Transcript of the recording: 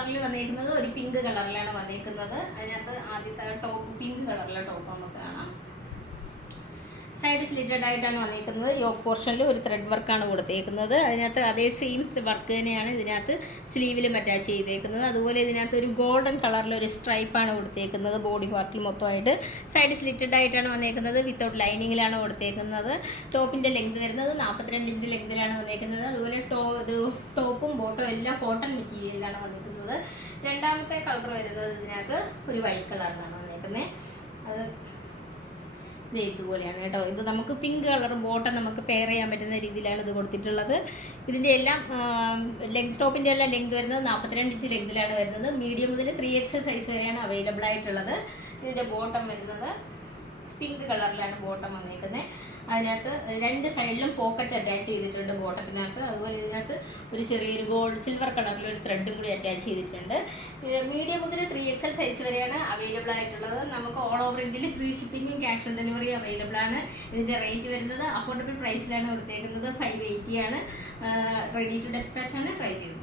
കളറിൽ വന്നിരിക്കുന്നത് ഒരു പിങ്ക് കളറിലാണ് വന്നിരിക്കുന്നത്. അതിനകത്ത് ആദ്യത്തെ ടോപ്പ് പിങ്ക് കളറിലെ ടോപ്പ് നമുക്ക് കാണാം. സൈഡ് സ്ലിറ്റഡ് ആയിട്ടാണ് വന്നിരിക്കുന്നത്. യോക്ക് പോർഷനിൽ ഒരു ത്രെഡ് വർക്കാണ് കൊടുത്തേക്കുന്നത്. അതിനകത്ത് അതേ സെയിം വർക്ക് തന്നെയാണ് ഇതിനകത്ത് സ്ലീവിലും അറ്റാച്ച് ചെയ്തേക്കുന്നത്. അതുപോലെ ഇതിനകത്ത് ഒരു ഗോൾഡൻ കളറിലൊരു സ്ട്രൈപ്പാണ് കൊടുത്തേക്കുന്നത് ബോഡി പാർട്ടിൽ മൊത്തമായിട്ട്. സൈഡ് സ്ലിറ്റഡ് ആയിട്ടാണ് വന്നിരിക്കുന്നത്. വിത്തൗട്ട് ലൈനിങ്ങിലാണ് കൊടുത്തേക്കുന്നത്. ടോപ്പിൻ്റെ ലെങ്ത് വരുന്നത് 42 ഇഞ്ച് ലെങ്തിലാണ് വന്നിരിക്കുന്നത്. അതുപോലെ ടോപ്പും ബോട്ടും എല്ലാം കോട്ടൺ മെറ്റീരിയലിലാണ് വന്നിരിക്കുന്നത്. രണ്ടാമത്തെ കളർ വരുന്നത് ഇതിനകത്ത് ഒരു വൈറ്റ് കളറിലാണ് വന്നിരിക്കുന്നത്. അത് ഇതുപോലെയാണ് കേട്ടോ. ഇത് നമുക്ക് പിങ്ക് കളർ ബോട്ടം നമുക്ക് പെയർ ചെയ്യാൻ പറ്റുന്ന രീതിയിലാണ് ഇത് കൊടുത്തിട്ടുള്ളത്. ഇതിൻ്റെ എല്ലാം ടോപ്പിൻ്റെ എല്ലാം ലെങ്ത് വരുന്നത് 42 ഇഞ്ച് ലെങ്തിലാണ് വരുന്നത്. മീഡിയം മുതൽ 3XL സൈസ് വരെയാണ് അവൈലബിൾ ആയിട്ടുള്ളത്. ഇതിൻ്റെ ബോട്ടം വരുന്നത് പിങ്ക് കളറിലാണ് ബോട്ടം വന്നിരിക്കുന്നത്. അതിനകത്ത് രണ്ട് സൈഡിലും പോക്കറ്റ് അറ്റാച്ച് ചെയ്തിട്ടുണ്ട് ബോട്ടത്തിനകത്ത്. അതുപോലെ ഇതിനകത്ത് ഒരു ചെറിയൊരു ഗോൾഡ് സിൽവർ കളറിലൊരു ത്രെഡും കൂടി അറ്റാച്ച് ചെയ്തിട്ടുണ്ട്. മീഡിയം മുതൽ 3XL സൈസ് വരെയാണ് അവൈലബിൾ ആയിട്ടുള്ളത്. നമുക്ക് ഓൾ ഓവർ ഇന്ത്യയിൽ ഫ്രീ ഷിപ്പിങ്ങും ക്യാഷ് ഓൺ ഡെലിവറി അവൈലബിൾ ആണ്. ഇതിൻ്റെ റേറ്റ് വരുന്നത് അഫോർഡബിൾ പ്രൈസിലാണ് കൊടുത്തേക്കുന്നത്. 580 ആണ്. റെഡി ടു ഡെസ്പാച്ച് ആണ്. ട്രൈ ചെയ്തു.